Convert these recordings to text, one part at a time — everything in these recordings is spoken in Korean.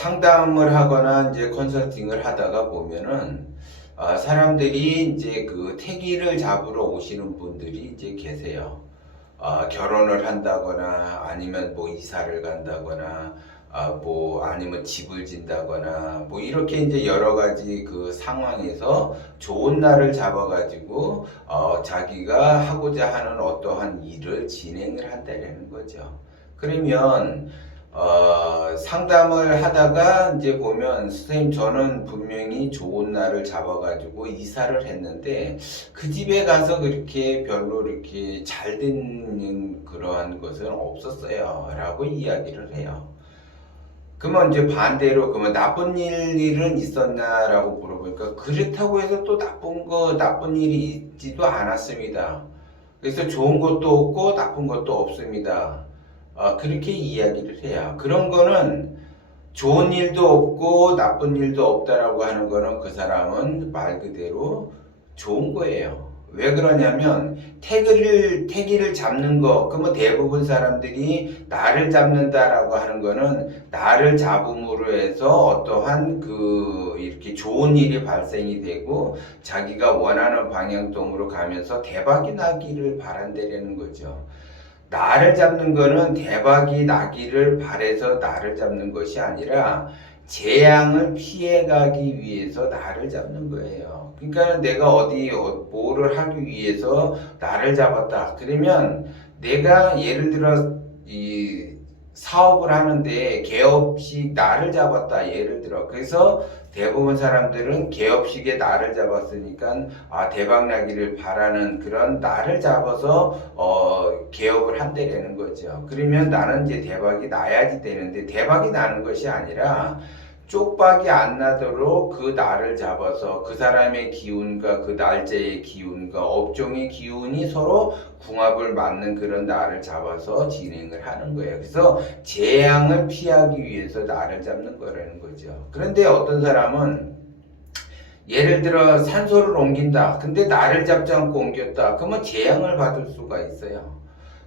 상담을 하거나 이제 컨설팅을 하다가 보면은 사람들이 이제 그 태기를 잡으러 오시는 분들이 이제 계세요. 결혼을 한다거나 아니면 뭐 이사를 간다거나 뭐 아니면 집을 진다거나 뭐 이렇게 이제 여러 가지 그 상황에서 좋은 날을 잡아가지고 자기가 하고자 하는 어떠한 일을 진행을 한다는 거죠. 그러면 상담을 하다가 이제 보면 선생님 저는 분명히 좋은 날을 잡아가지고 이사를 했는데 그 집에 가서 그렇게 별로 이렇게 잘 되는 그러한 것은 없었어요 라고 이야기를 해요. 그러면 이제 반대로 그러면 나쁜 일은 있었나라고 물어보니까 그렇다고 해서 또 나쁜 일이 있지도 않았습니다. 그래서 좋은 것도 없고 나쁜 것도 없습니다. 그렇게 이야기를 해요. 그런 거는 좋은 일도 없고 나쁜 일도 없다라고 하는 거는 그 사람은 말 그대로 좋은 거예요. 왜 그러냐면 태기를 잡는 거, 그러면 대부분 사람들이 나를 잡는다라고 하는 거는 나를 잡음으로 해서 어떠한 그 이렇게 좋은 일이 발생이 되고 자기가 원하는 방향성으로 가면서 대박이 나기를 바란다는 거죠. 나를 잡는 거는 대박이 나기를 바래서 나를 잡는 것이 아니라 재앙을 피해가기 위해서 나를 잡는 거예요. 그러니까 내가 뭐를 하기 위해서 나를 잡았다. 그러면 내가 예를 들어 이 사업을 하는데 개업식 나를 잡았다. 예를 들어. 그래서 대부분 사람들은 개업식에 나를 잡았으니까 대박 나기를 바라는 그런 나를 잡아서 개업을 한다라는 거죠. 그러면 나는 이제 대박이 나야지 되는데 대박이 나는 것이 아니라 쪽박이 안 나도록 그 날을 잡아서 그 사람의 기운과 그 날짜의 기운과 업종의 기운이 서로 궁합을 맞는 그런 날을 잡아서 진행을 하는 거예요. 그래서 재앙을 피하기 위해서 날을 잡는 거라는 거죠. 그런데 어떤 사람은 예를 들어 산소를 옮긴다. 근데 날을 잡지 않고 옮겼다. 그러면 재앙을 받을 수가 있어요.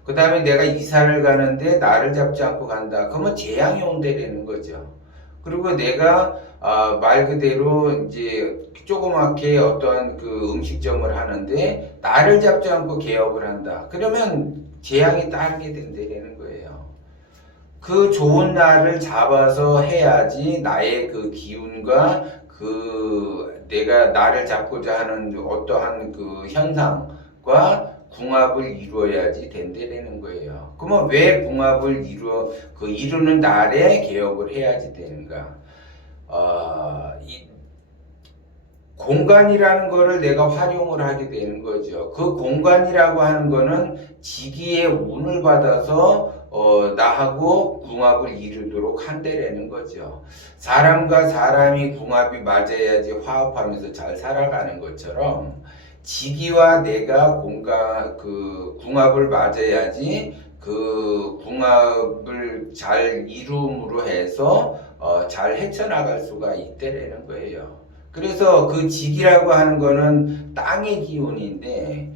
그 다음에 내가 이사를 가는데 날을 잡지 않고 간다. 그러면 재앙이 온다라는 거죠. 그리고 내가 말 그대로 이제 조그맣게 어떤 그 음식점을 하는데 나를 잡지 않고 개업을 한다. 그러면 재앙이 따르게 된다는 거예요. 그 좋은 날을 잡아서 해야지 나의 그 기운과 그 내가 나를 잡고자 하는 어떠한 그 현상과 궁합을 이루어야지 된다는 거예요. 그러면 왜 궁합을 이루는 날에 개업을 해야지 되는가? 이 공간이라는 거를 내가 활용을 하게 되는 거죠. 그 공간이라고 하는 거는 지기의 운을 받아서 나하고 궁합을 이루도록 한다라는 거죠. 사람과 사람이 궁합이 맞아야지 화합하면서 잘 살아가는 것처럼 지기와 내가 궁합을 맞아야지 그 궁합을 잘 이룸으로 해서 잘 헤쳐나갈 수가 있다라는 거예요. 그래서 그 지기라고 하는 거는 땅의 기운인데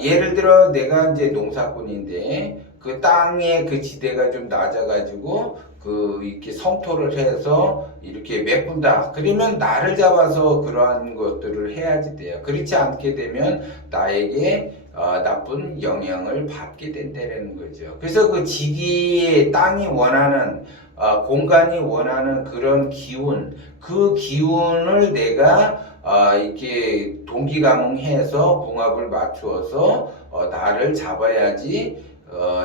예를 들어 내가 이제 농사꾼인데 그 땅의 그 지대가 좀 낮아가지고 이렇게 성토를 해서 이렇게 메꾼다. 그러면 나를 잡아서 그러한 것들을 해야지 돼요. 그렇지 않게 되면 나에게 나쁜 영향을 받게 된다는 거죠. 그래서 그 지기의 땅이 원하는 공간이 원하는 그런 기운, 그 기운을 내가 이렇게 동기감응해서 궁합을 맞추어서 나를 잡아야지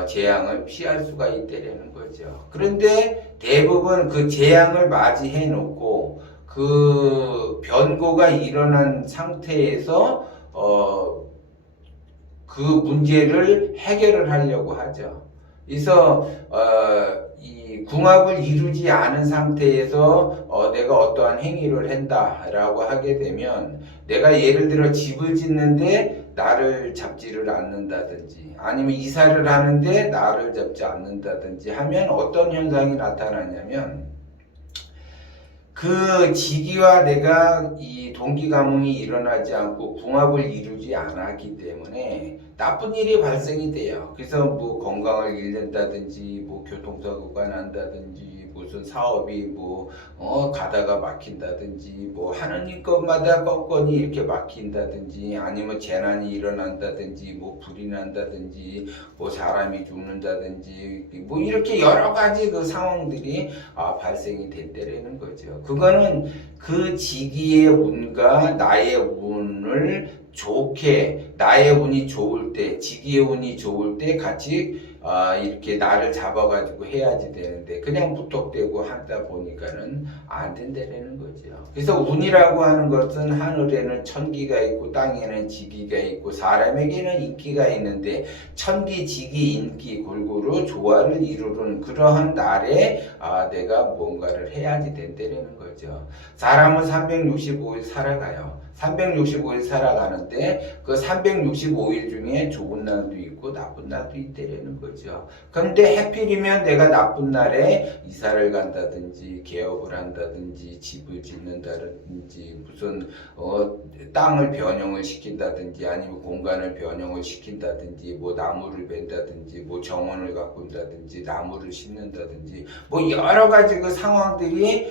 재앙을 피할 수가 있다는 거죠. 그런데 대부분 그 재앙을 맞이해 놓고 그 변고가 일어난 상태에서 그 문제를 해결을 하려고 하죠. 그래서 이 궁합을 이루지 않은 상태에서 내가 어떠한 행위를 한다라고 하게 되면 내가 예를 들어 집을 짓는데 나를 잡지를 않는다든지 아니면 이사를 하는데 나를 잡지 않는다든지 하면 어떤 현상이 나타나냐면 그 지기와 내가 이 동기감흥이 일어나지 않고 궁합을 이루지 않았기 때문에 나쁜 일이 발생이 돼요. 그래서 뭐 건강을 잃는다든지 뭐 교통사고가 난다든지 뭐 무슨 사업이 가다가 막힌다든지 하느님 것마다 건건이 이렇게 막힌다든지 아니면 재난이 일어난다든지 불이 난다든지 사람이 죽는다든지 이렇게 여러 가지 그 상황들이 발생이 된다라는 거죠. 그거는 그 지기의 운과 나의 운을 좋게, 나의 운이 좋을 때, 지기의 운이 좋을 때 같이 이렇게 나를 잡아가지고 해야지 되는데 그냥 무턱대고 하다 보니까는 안 된다는 거죠. 그래서 운이라고 하는 것은 하늘에는 천기가 있고 땅에는 지기가 있고 사람에게는 인기가 있는데 천기, 지기, 인기 골고루 조화를 이루는 그러한 날에 내가 뭔가를 해야지 된다는 거죠. 사람은 365일 살아가요. 365일 살아가는데 그 365일 중에 좋은 날도 있고 나쁜 날도 있다라는 거죠. 그런데 하필이면 내가 나쁜 날에 이사를 간다든지 개업을 한다든지 집을 짓는다든지 무슨 땅을 변형을 시킨다든지 아니면 공간을 변형을 시킨다든지 나무를 벤다든지 정원을 가꾼다든지 나무를 심는다든지 여러 가지 그 상황들이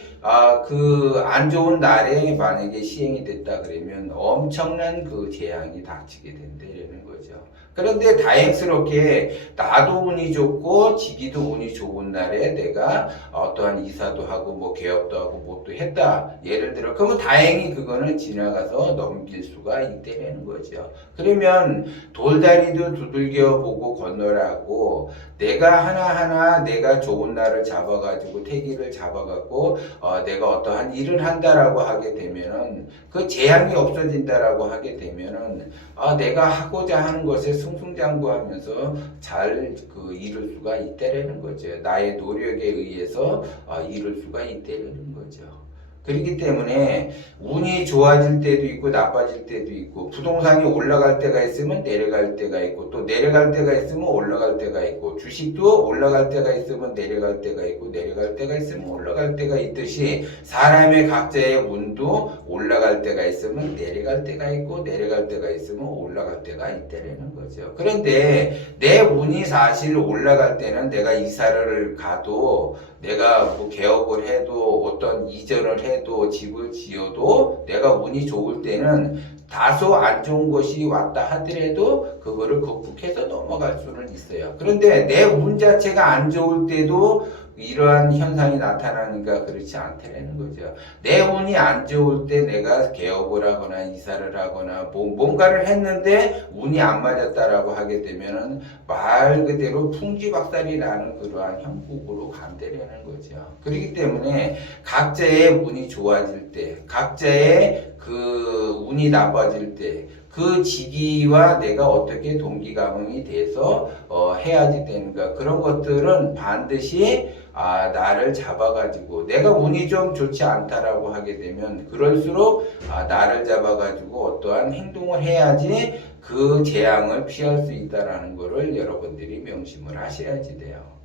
그 안 좋은 날에 만약에 시행이 됐다 그러면 엄청난 그 재앙이 닥치게 된다는 거죠. 그런데 다행스럽게 나도 운이 좋고 지기도 운이 좋은 날에 내가 어떠한 이사도 하고 개업도 하고 뭣도 했다. 예를 들어 그러면 다행히 그거는 지나가서 넘길 수가 있다는 거죠. 그러면 돌다리도 두들겨 보고 건너라고 내가 하나하나 내가 좋은 날을 잡아가지고 태기를 잡아갖고 내가 어떠한 일을 한다라고 하게 되면은 그 재앙이 없어진다라고 하게 되면은 내가 하고자 하는 것에 승승장구하면서 잘 이룰 수가 있다라는 거죠. 나의 노력에 의해서 이룰 수가 있다라는 거죠. 그렇기 때문에 운이 좋아질 때도 있고 나빠질 때도 있고 부동산이 올라갈 때가 있으면 내려갈 때가 있고 또 내려갈 때가 있으면 올라갈 때가 있고 주식도 올라갈 때가 있으면 내려갈 때가 있고 내려갈 때가 있으면 올라갈 때가 있듯이 사람의 각자의 운도 올라갈 때가 있으면 내려갈 때가 있고 내려갈 때가 있으면 올라갈 때가 있다는 거죠. 그런데 내 운이 사실 올라갈 때는 내가 이사를 가도 내가 개업을 해도 어떤 이전을 해도 집을 지어도 내가 운이 좋을 때는 다소 안 좋은 것이 왔다 하더라도 그거를 극복해서 넘어갈 수는 있어요. 그런데 내 운 자체가 안 좋을 때도 이러한 현상이 나타나니까 그렇지 않다는 거죠. 내 운이 안 좋을 때 내가 개업을 하거나 이사를 하거나 뭔가를 했는데 운이 안 맞았다라고 하게 되면은 말 그대로 풍지박살이 나는 그러한 형국으로 간다는 거죠. 그렇기 때문에 각자의 운이 좋아질 때, 각자의 그 운이 나빠질 때 그 지기와 내가 어떻게 동기감응이 돼서 해야지 되는가 그런 것들은 반드시 나를 잡아가지고 내가 운이 좀 좋지 않다라고 하게 되면 그럴수록 나를 잡아가지고 어떠한 행동을 해야지 그 재앙을 피할 수 있다라는 것을 여러분들이 명심을 하셔야지 돼요.